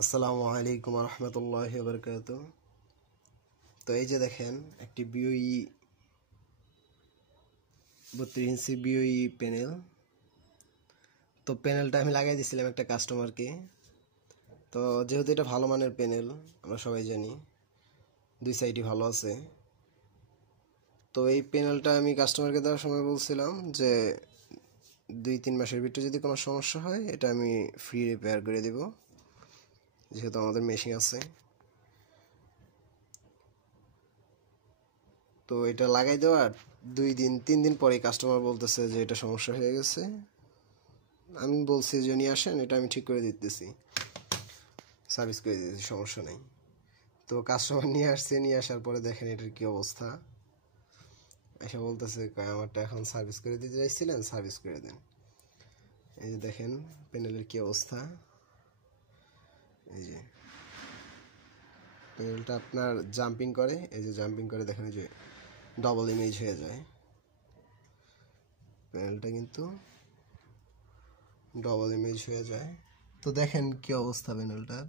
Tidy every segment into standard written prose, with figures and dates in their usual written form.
আসসালামু আলাইকুম রহমতুল্লাহি ওয়া বারাকাতুহু। তো এই যে দেখেন একটি বিওই 32 ইঞ্চি বিওই প্যানেল। তো প্যানেলটা আমি লাগাই দিয়েছিলাম একটা কাস্টমারকে। তো যেহেতু এটা ভালো মানের প্যানেল, আমরা সবাই জানি দুই সাইডই ভালো আছে। তো এই প্যানেলটা আমি কাস্টমারকে দেওয়ার সময় বলছিলাম যে 2-3 মাসের ভিতরে যদি কোনো সমস্যা হয় এটা আমি ফ্রি রিপেয়ার করে দেব, যেহেতু আমাদের মেশিন আছে। তো এটা লাগাই দেওয়ার 2-3 দিন পরে কাস্টমার বলতেছে যে এটা সমস্যা হয়ে গেছে। আমি বলছি যে নিয়ে আসেন, এটা আমি ঠিক করে দিতেছি, সার্ভিস করে দিতেছি, সমস্যা নেই। তো কাস্টমার নিয়ে আসছে, নিয়ে আসার পরে দেখেন এটার কী অবস্থা। এসে বলতেছে আমারটা এখন সার্ভিস করে দিতে চাইছিলেন, সার্ভিস করে দেন। এই যে দেখেন প্যানেলের কী অবস্থা। এই যে প্যানেলটা আপনার জাম্পিং করে, এই যে জাম্পিং করে দেখেন যে ডবল ইমেজ হয়ে যায়। প্যানেলটা কিন্তু ডবল ইমেজ হয়ে যায়। তো দেখেন কি অবস্থা প্যানেলটার।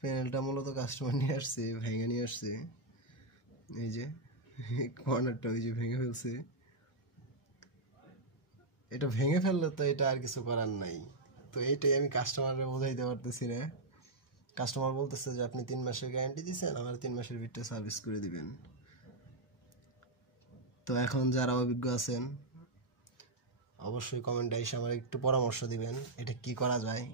প্যানেলটা মূলত কাস্টমার নিয়ে আসছে, ভেঙে নিয়ে আসছে। এই যে কর্নারটা ওই যে ভেঙে ফেলছে। এটা ভেঙে ফেললে তো এটা আর কিছু করার নাই। তো এইটাই আমি কাস্টমারকে বোঝাইতে পারতেছি না। কাস্টমার বলতেছে যে আপনি 3 মাসের গ্যারান্টি দিয়েছেন, আমার 3 মাসের ভিতরে সার্ভিস করে দিবেন। তো এখন যারা অভিজ্ঞ আছেন অবশ্যই কমেন্টে এসে আমার একটু পরামর্শ দিবেন এটা কি করা যায়।